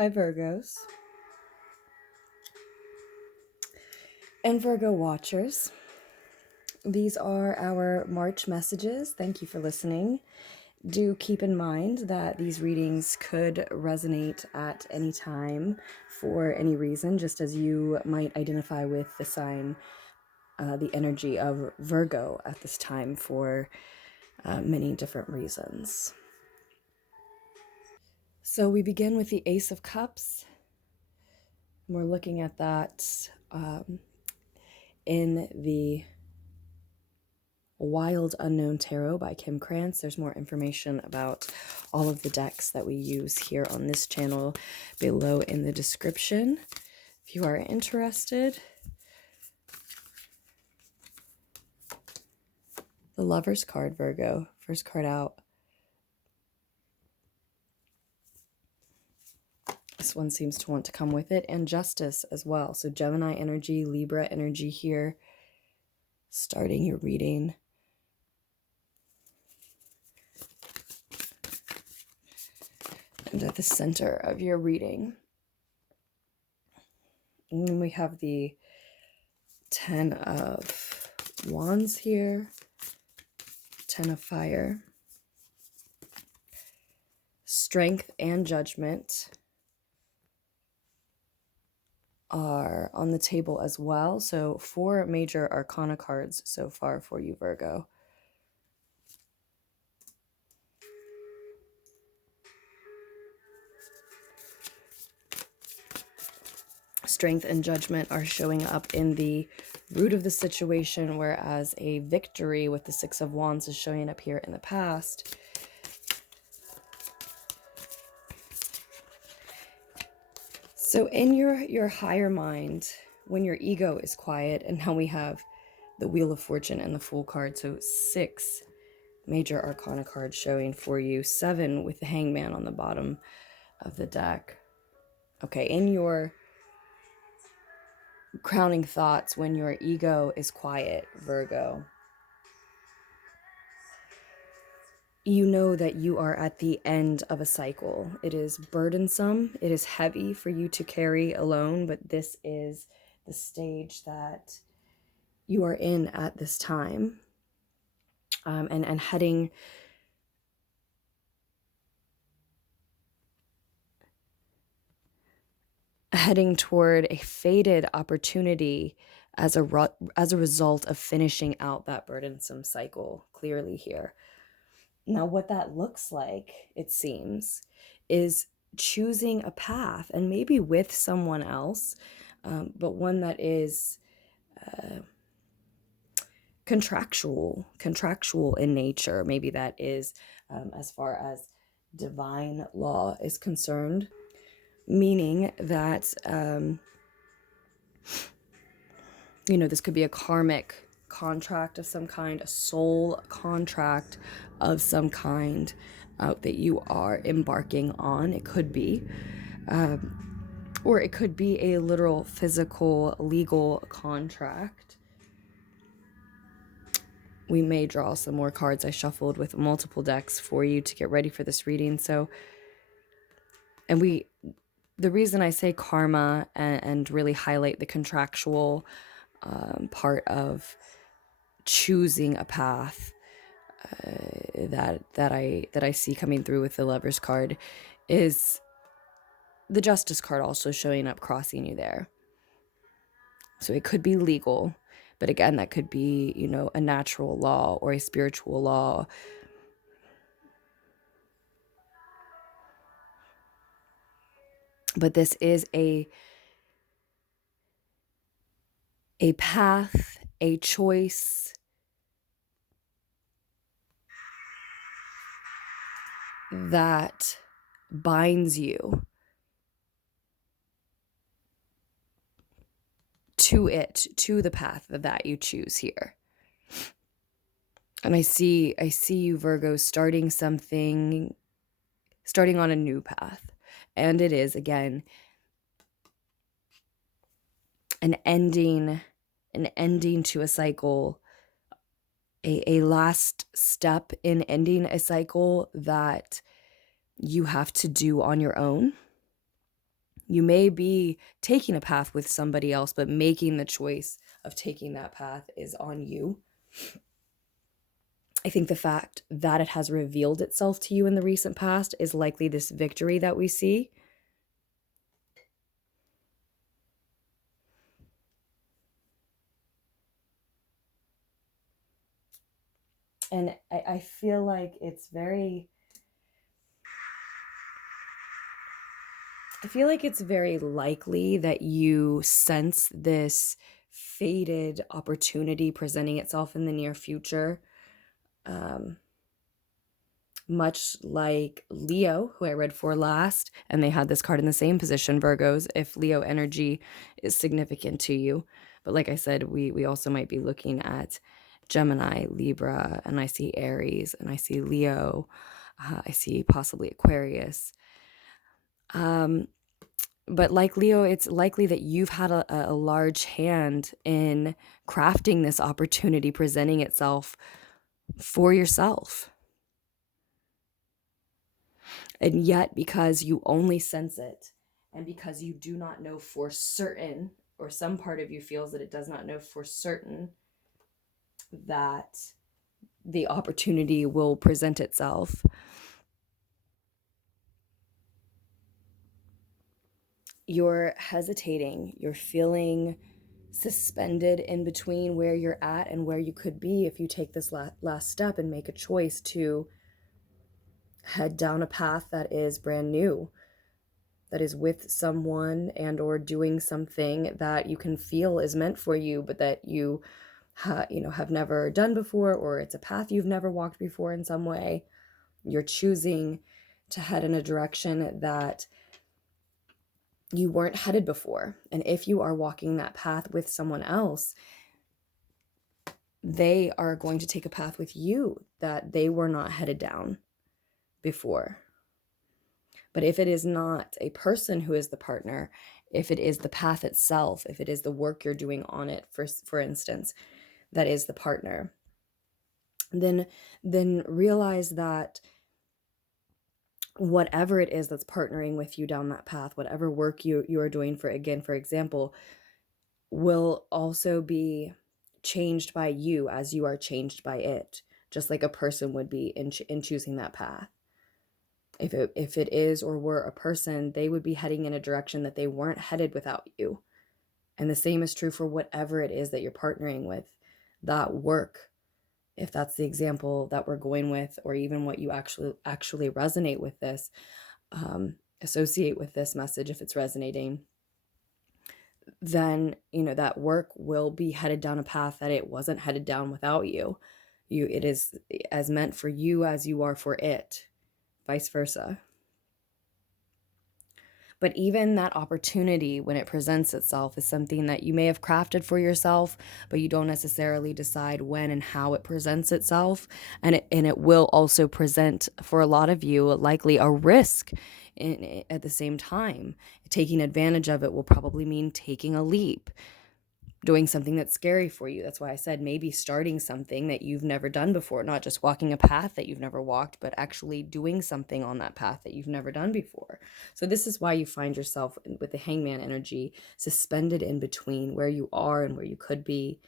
Hi, Virgos and Virgo watchers. These are our March messages. Thank you for listening. Do keep in mind that these readings could resonate at any time for any reason, just as you might identify with the sign, the energy of Virgo at this time for many different reasons. So we begin with the Ace of Cups. We're looking at that in the Wild Unknown Tarot by Kim Krantz. There's more information about all of the decks that we use here on this channel below in the description if you are interested. The Lover's card, Virgo. First card out. This one seems to want to come with it. And Justice as well. So Gemini energy, Libra energy here. Starting your reading. And at the center of your reading. And then we have the 10 of Wands here. 10 of Fire. Strength and Judgment are on the table as well. So 4 major arcana cards so far for you, Virgo. Strength and Judgment are showing up in the root of the situation, whereas a victory with the 6 of Wands is showing up here in the past. So in your higher mind, when your ego is quiet, and now we have the Wheel of Fortune and the Fool card, so 6 major arcana cards showing for you, 7 with the Hangman on the bottom of the deck. Okay, in your crowning thoughts, when your ego is quiet, Virgo, you know that you are at the end of a cycle. It is burdensome. It is heavy for you to carry alone, but this is the stage that you are in at this time. And heading toward a fated opportunity as a result of finishing out that burdensome cycle clearly here. Now, what that looks like, it seems, is choosing a path, and maybe with someone else, but one that is contractual in nature. Maybe that is as far as divine law is concerned, meaning that this could be a karmic contract of some kind, a soul contract of some kind that you are embarking on. It could be, or it could be a literal, physical, legal contract. We may draw some more cards. I shuffled with multiple decks for you to get ready for this reading. So, the reason I say karma and really highlight the contractual part of choosing a path that I see coming through with the Lover's card is the Justice card also showing up, crossing you there. So it could be legal, but again, that could be, a natural law or a spiritual law. But this is a path, a choice that binds you to the path that you choose here. And I see you, Virgo, starting on a new path. And it is, again, an ending to a cycle, a last step in ending a cycle that you have to do on your own. You may be taking a path with somebody else, but making the choice of taking that path is on you. I think the fact that it has revealed itself to you in the recent past is likely this victory that we see. And I feel like it's very... I feel like it's very likely that you sense this fated opportunity presenting itself in the near future. Much like Leo, who I read for last, and they had this card in the same position, Virgos, if Leo energy is significant to you. But like I said, we also might be looking at Gemini, Libra, and I see Aries, and I see Leo, I see possibly Aquarius. But like Leo, it's likely that you've had a large hand in crafting this opportunity presenting itself for yourself. And yet, because you only sense it, and because you do not know for certain, or some part of you feels that it does not know for certain that the opportunity will present itself, you're hesitating, you're feeling suspended in between where you're at and where you could be if you take this last step and make a choice to head down a path that is brand new, that is with someone and or doing something that you can feel is meant for you, but that you have never done before, or it's a path you've never walked before in some way. You're choosing to head in a direction that you weren't headed before. And if you are walking that path with someone else, they are going to take a path with you that they were not headed down before. But if it is not a person who is the partner, if it is the path itself, if it is the work you're doing on it, for instance, that is the partner, then realize that whatever it is that's partnering with you down that path, whatever work you are doing, for example, will also be changed by you as you are changed by it, just like a person would be in choosing that path. If it is or were a person, they would be heading in a direction that they weren't headed without you. And the same is true for whatever it is that you're partnering with. That work, if that's the example that we're going with, or even what you actually resonate with this, associate with this message if it's resonating, then that work will be headed down a path that it wasn't headed down without you. It is as meant for you as you are for it, vice versa. But even that opportunity, when it presents itself, is something that you may have crafted for yourself, but you don't necessarily decide when and how it presents itself. And it will also present, for a lot of you, likely a risk at the same time. Taking advantage of it will probably mean taking a leap, doing something that's scary for you. That's why I said maybe starting something that you've never done before, not just walking a path that you've never walked, but actually doing something on that path that you've never done before. So this is why you find yourself with the Hangman energy suspended in between where you are and where you could be,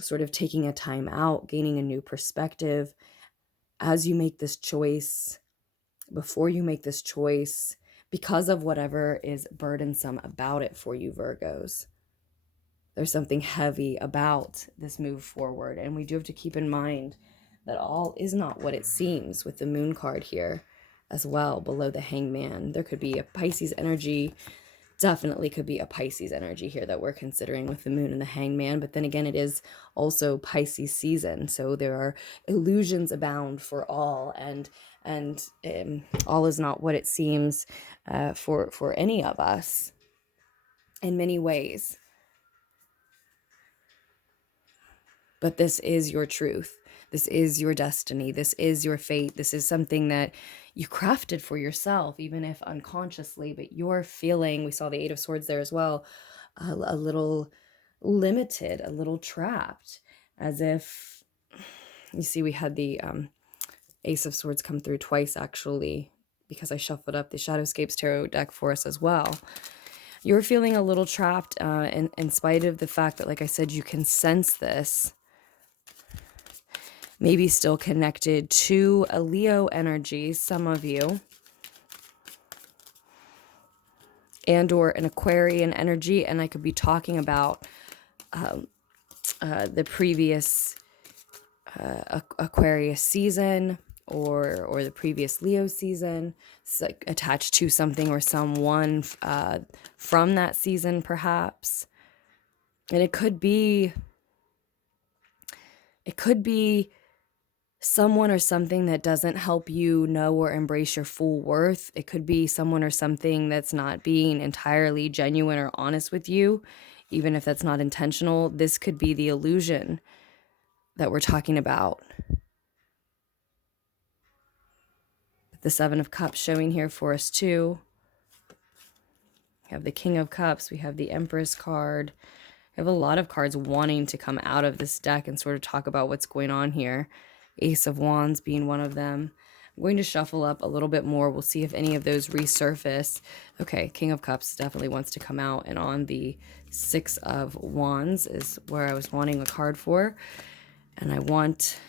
sort of taking a time out, gaining a new perspective as you make this choice, before you make this choice, because of whatever is burdensome about it for you, Virgos. There's something heavy about this move forward. And we do have to keep in mind that all is not what it seems with the Moon card here as well, below the Hangman. There could be a Pisces energy, definitely could be a Pisces energy here that we're considering with the Moon and the Hangman. But then again, it is also Pisces season. So there are illusions abound for all, and all is not what it seems for any of us in many ways. But this is your truth. This is your destiny. This is your fate. This is something that you crafted for yourself, even if unconsciously, but you're feeling, we saw the Eight of Swords there as well, a little limited, a little trapped, as if, you see, we had the Ace of Swords come through twice, actually, because I shuffled up the Shadowscapes tarot deck for us as well. You're feeling a little trapped in spite of the fact that, like I said, you can sense this. Maybe still connected to a Leo energy, some of you. And or an Aquarian energy. And I could be talking about the previous Aquarius season or the previous Leo season. It's like attached to something or someone from that season, perhaps. And it could be someone or something that doesn't help you know or embrace your full worth. It could be someone or something that's not being entirely genuine or honest with you, even if that's not intentional. This could be the illusion that we're talking about. The Seven of Cups showing here for us too. We have the King of Cups. We have the Empress card. I have a lot of cards wanting to come out of this deck and sort of talk about what's going on here. Ace of Wands being one of them. I'm going to shuffle up a little bit more. We'll see if any of those resurface. Okay, King of Cups definitely wants to come out. And on the Six of Wands is where I was wanting a card for. And I want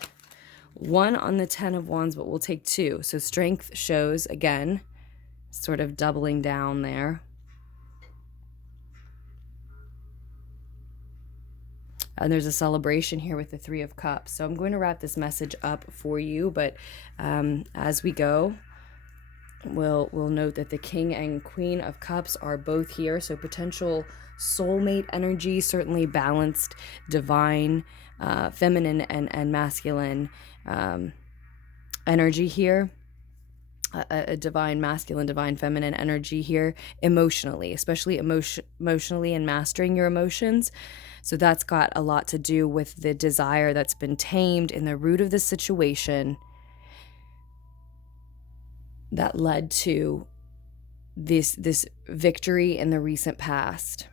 one on the 10 of Wands, but we'll take two. So Strength shows, again, sort of doubling down there. And there's a celebration here with the Three of Cups. So I'm going to wrap this message up for you. But as we go, we'll note that the King and Queen of Cups are both here. So potential soulmate energy, certainly balanced, divine, feminine and masculine energy here. A divine masculine, divine feminine energy here emotionally, especially emotionally and mastering your emotions. So that's got a lot to do with the desire that's been tamed in the root of the situation that led to this victory in the recent past,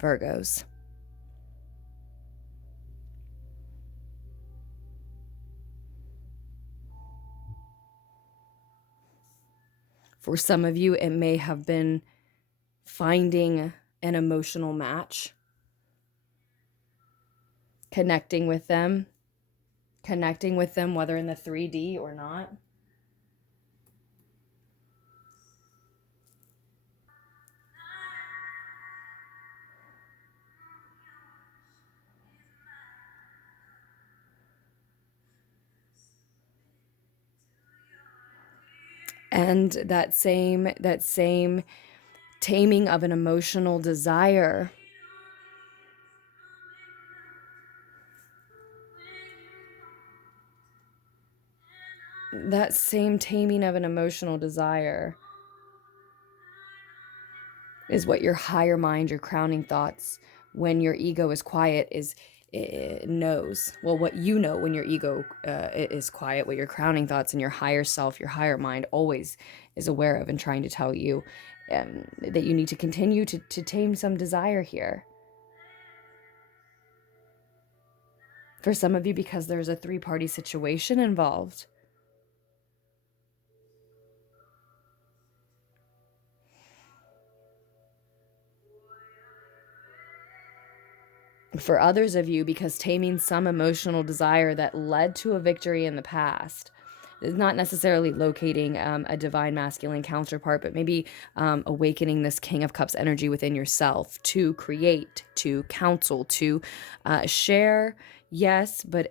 Virgos. For some of you, it may have been finding an emotional match, connecting with them, whether in the 3D or not. And that same taming of an emotional desire is what your higher mind, your crowning thoughts, when your ego is quiet, it knows. Well, what you know when your ego is quiet, what your crowning thoughts and your higher self, your higher mind always is aware of and trying to tell you that you need to continue to tame some desire here. For some of you, because there's a three-party situation involved. For others of you, because taming some emotional desire that led to a victory in the past is not necessarily locating a divine masculine counterpart, but maybe awakening this King of Cups energy within yourself to create, to counsel, to share. Yes, but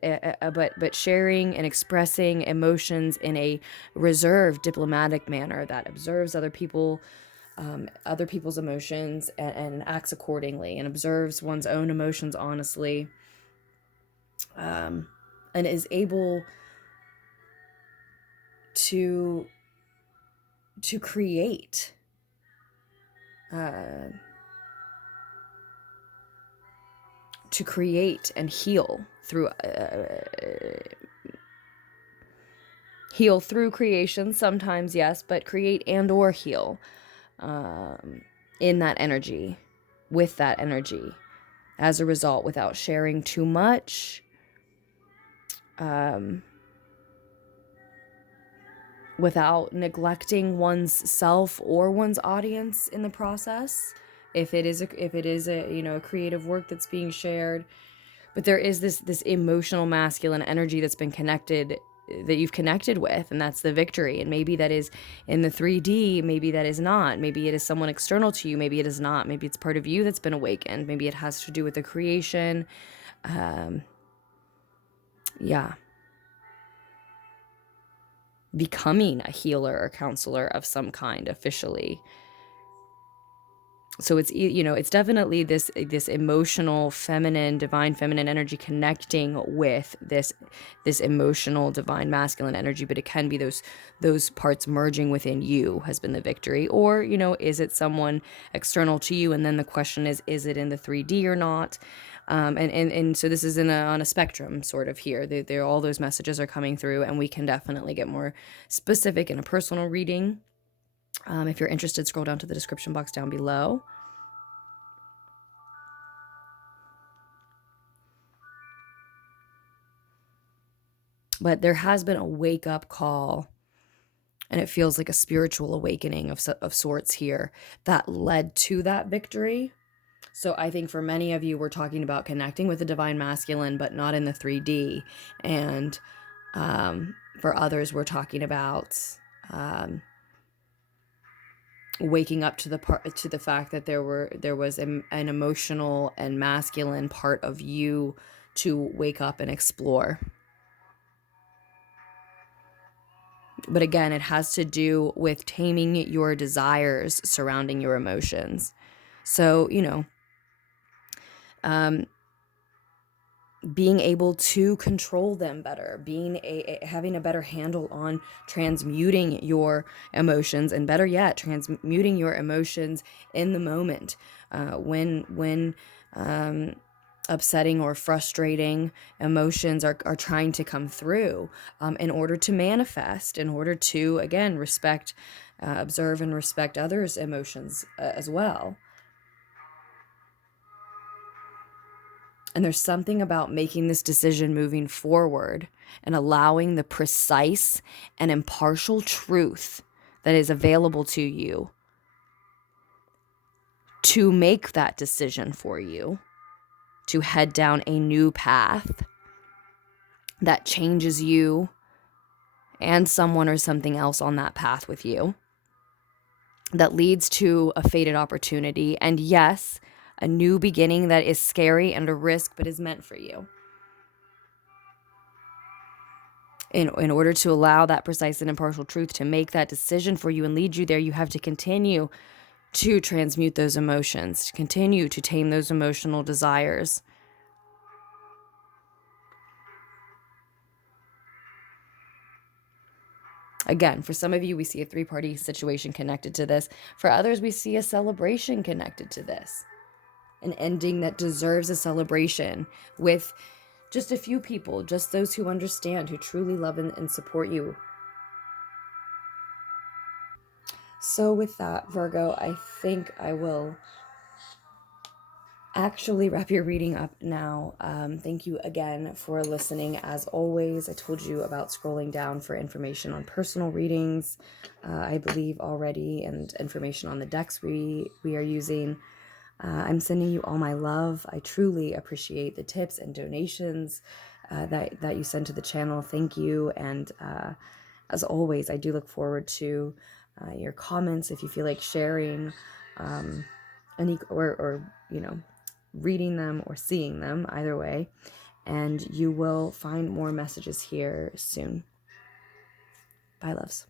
sharing and expressing emotions in a reserved, diplomatic manner that observes other people's emotions and acts accordingly, and observes one's own emotions honestly, and is able to create and heal through creation sometimes, yes, but create and or heal in that energy, with that energy, as a result, without sharing too much, without neglecting one's self or one's audience in the process. If it is a you know, a creative work that's being shared, but there is this emotional masculine energy that's been connected, that you've connected with, and that's the victory. And maybe that is in the 3D, maybe that is not. Maybe it is someone external to you, maybe it is not. Maybe it's part of you that's been awakened. Maybe it has to do with the creation. Yeah. Becoming a healer or counselor of some kind officially. So it's, you know, it's definitely this emotional feminine, divine feminine energy connecting with this emotional divine masculine energy, but it can be those parts merging within you has been the victory. Or, you know, is it someone external to you? And then the question is it in the 3D or not? And so this is on a spectrum sort of here. There all those messages are coming through, and we can definitely get more specific in a personal reading. If you're interested, scroll down to the description box down below. But there has been a wake-up call, and it feels like a spiritual awakening of sorts here that led to that victory. So I think for many of you, we're talking about connecting with the divine masculine, but not in the 3D. And for others, we're talking about waking up to the fact that there was an emotional and masculine part of you to wake up and explore. But again, it has to do with taming your desires surrounding your emotions. So, you know, being able to control them better, having a better handle on transmuting your emotions, and better yet, transmuting your emotions in the moment, when upsetting or frustrating emotions are trying to come through, in order to manifest, in order to, again, respect, observe and respect others' emotions as well. And there's something about making this decision moving forward and allowing the precise and impartial truth that is available to you to make that decision for you, to head down a new path that changes you and someone or something else on that path with you, that leads to a fated opportunity. And yes, a new beginning that is scary and a risk, but is meant for you. In order to allow that precise and impartial truth to make that decision for you and lead you there, you have to continue to transmute those emotions, to continue to tame those emotional desires. Again, for some of you, we see a 3-party situation connected to this. For others, we see a celebration connected to this. An ending that deserves a celebration with just a few people, just those who understand, who truly love and support you. So with that, Virgo, I think I will actually wrap your reading up now. Thank you again for listening. As always, I told you about scrolling down for information on personal readings, I believe already, and information on the decks we are using. I'm sending you all my love. I truly appreciate the tips and donations that you send to the channel. Thank you. And as always, I do look forward to your comments if you feel like sharing any or you know, reading them or seeing them, either way. And you will find more messages here soon. Bye, loves.